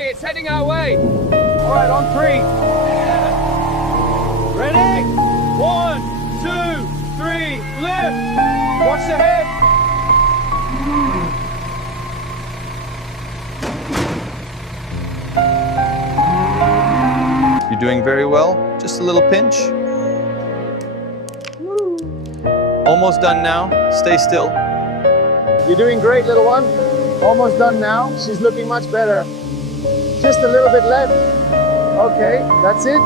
way. It's heading our way. All right, on 3. Ready? 1, 2, 3, lift. Watch the head. You're doing very well. Just a little pinch. Almost done now. Stay still. You're doing great, little one. Almost done now. She's looking much better. Just a little bit left. Okay, that's it.